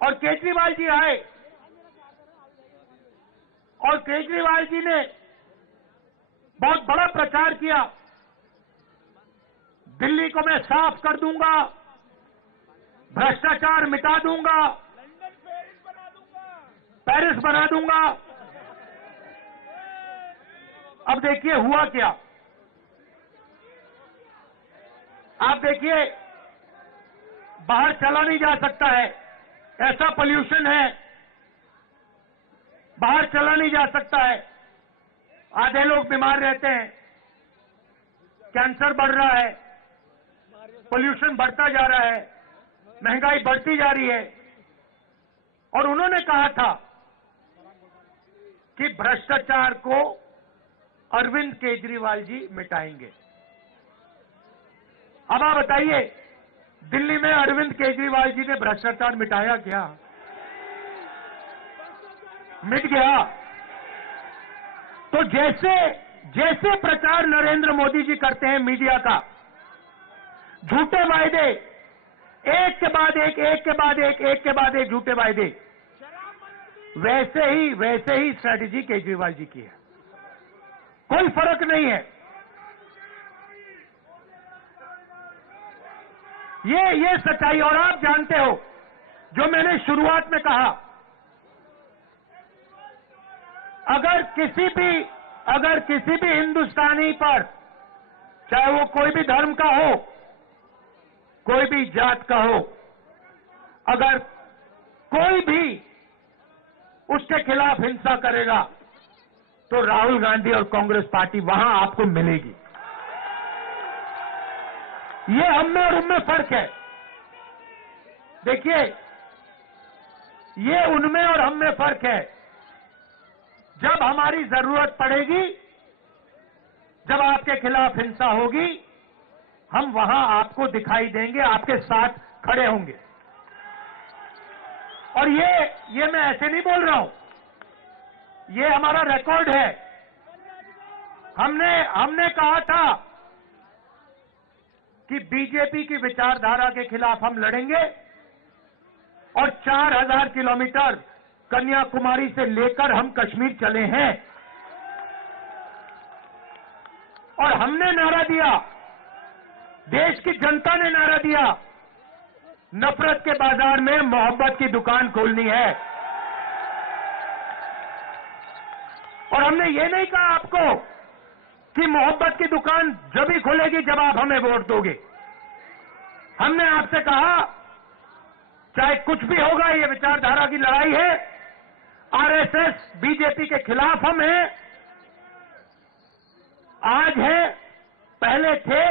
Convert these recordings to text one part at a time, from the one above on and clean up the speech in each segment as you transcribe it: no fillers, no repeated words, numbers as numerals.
और केजरीवाल जी आए और केजरीवाल जी ने बहुत बड़ा प्रचार किया, दिल्ली को मैं साफ कर दूंगा, भ्रष्टाचार मिटा दूंगा, पेरिस बना दूंगा। अब देखिए हुआ क्या। आप देखिए बाहर चला नहीं जा सकता है, ऐसा पोल्यूशन है, बाहर चला नहीं जा सकता है, आधे लोग बीमार रहते हैं, कैंसर बढ़ रहा है, पोल्यूशन बढ़ता जा रहा है, महंगाई बढ़ती जा रही है। और उन्होंने कहा था कि भ्रष्टाचार को अरविंद केजरीवाल जी मिटाएंगे। अब आप बताइए, दिल्ली में अरविंद केजरीवाल जी ने भ्रष्टाचार मिटाया क्या? मिट गया। तो जैसे जैसे प्रचार नरेंद्र मोदी जी करते हैं मीडिया का, झूठे वायदे, एक के बाद एक, एक के बाद एक, एक के बाद एक झूठे वायदे, वैसे ही स्ट्रैटेजी केजरीवाल जी की है, कोई फर्क नहीं है। ये सच्चाई। और आप जानते हो, जो मैंने शुरुआत में कहा, अगर किसी भी हिंदुस्तानी पर, चाहे वो कोई भी धर्म का हो, कोई भी जात का हो, अगर कोई भी उसके खिलाफ हिंसा करेगा तो राहुल गांधी और कांग्रेस पार्टी वहां आपको मिलेगी। ये हम में और उनमें फर्क है। देखिए, ये उनमें और हम में फर्क है। जब हमारी जरूरत पड़ेगी, जब आपके खिलाफ हिंसा होगी, हम वहां आपको दिखाई देंगे, आपके साथ खड़े होंगे। और ये मैं ऐसे नहीं बोल रहा हूं, ये हमारा रिकॉर्ड है। हमने कहा था कि बीजेपी की विचारधारा के खिलाफ हम लड़ेंगे और 4000 किलोमीटर कन्याकुमारी से लेकर हम कश्मीर चले हैं। और हमने नारा दिया, देश की जनता ने नारा दिया, नफरत के बाजार में मोहब्बत की दुकान खोलनी है। और हमने ये नहीं कहा आपको कि मोहब्बत की दुकान जब ही खुलेगी जब आप हमें वोट दोगे। हमने आपसे कहा, चाहे कुछ भी होगा, ये विचारधारा की लड़ाई है, आरएसएस बीजेपी के खिलाफ हम हैं, आज हैं, पहले थे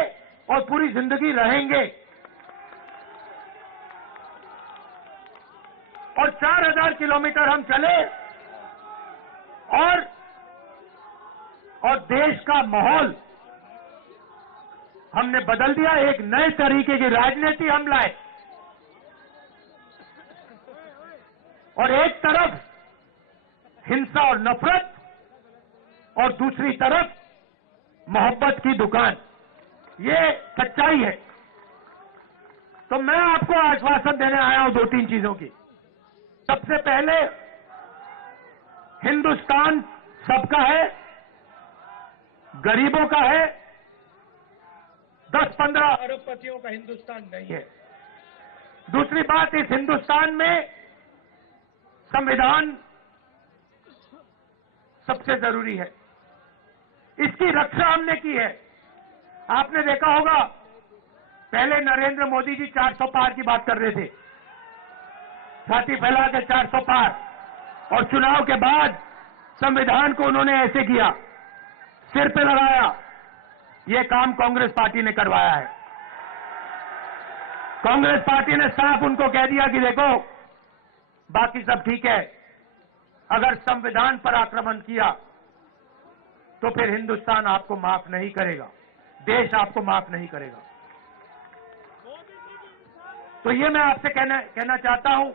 और पूरी जिंदगी रहेंगे। और 4000 किलोमीटर हम चले और देश का माहौल हमने बदल दिया, एक नए तरीके की राजनीति हम लाए। और एक तरफ हिंसा और नफरत और दूसरी तरफ मोहब्बत की दुकान, ये सच्चाई है। तो मैं आपको आश्वासन देने आया हूं 2-3 चीजों की। सबसे पहले, हिंदुस्तान सबका है, गरीबों का है, 10-15 अरबपतियों का हिंदुस्तान नहीं है। दूसरी बात, इस हिंदुस्तान में संविधान सबसे जरूरी है, इसकी रक्षा हमने की है। आपने देखा होगा, पहले नरेंद्र मोदी जी 400 पार की बात कर रहे थे, छाती फैला के 400 पार, और चुनाव के बाद संविधान को उन्होंने ऐसे किया, सिर पे लगाया। ये काम कांग्रेस पार्टी ने करवाया है। कांग्रेस पार्टी ने साफ उनको कह दिया कि देखो, बाकी सब ठीक है, अगर संविधान पर आक्रमण किया तो फिर हिंदुस्तान आपको माफ नहीं करेगा, देश आपको माफ नहीं करेगा। तो ये मैं आपसे कहना चाहता हूं,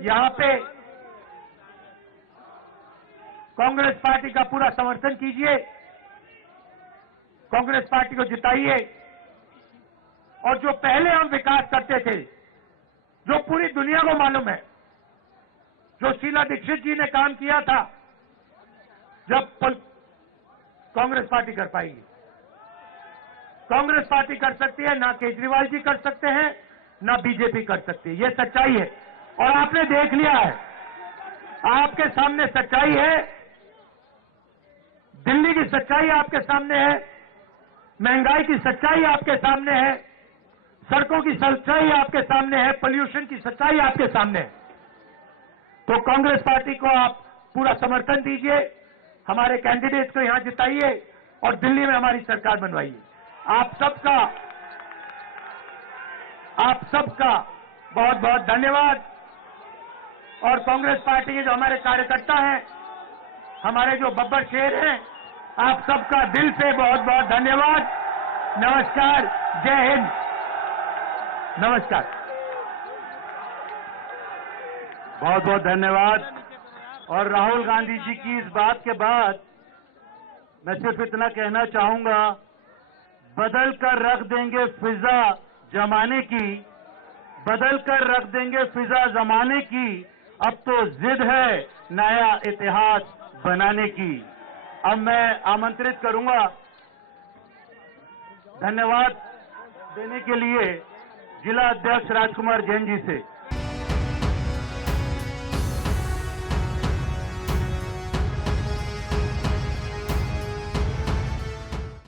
यहां पे कांग्रेस पार्टी का पूरा समर्थन कीजिए, कांग्रेस पार्टी को जिताइए। और जो पहले हम विकास करते थे, जो पूरी दुनिया को मालूम है, जो शीला दीक्षित जी ने काम किया था, जब कांग्रेस पार्टी कर पाएगी। कांग्रेस पार्टी कर सकती है, ना केजरीवाल जी कर सकते हैं, ना बीजेपी कर सकती है। ये सच्चाई है और आपने देख लिया है, आपके सामने सच्चाई है। दिल्ली की सच्चाई आपके सामने है, महंगाई की सच्चाई आपके सामने है, सड़कों की सच्चाई आपके सामने है, पोल्यूशन की सच्चाई आपके सामने है। तो कांग्रेस पार्टी को आप पूरा समर्थन दीजिए, हमारे कैंडिडेट को यहां जिताइए और दिल्ली में हमारी सरकार बनवाइए। आप सबका बहुत बहुत धन्यवाद। और कांग्रेस पार्टी के जो हमारे कार्यकर्ता हैं, हमारे जो बब्बर शेर हैं, आप सबका दिल से बहुत बहुत धन्यवाद। नमस्कार, जय हिंद, नमस्कार। बहुत बहुत धन्यवाद। और राहुल गांधी जी की इस बात के बाद मैं सिर्फ इतना कहना चाहूंगा, बदल कर रख देंगे फिजा जमाने की, बदल कर रख देंगे फिजा जमाने की, अब तो जिद है नया इतिहास बनाने की। अब मैं आमंत्रित करूंगा धन्यवाद देने के लिए जिला अध्यक्ष राजकुमार जैन जी से।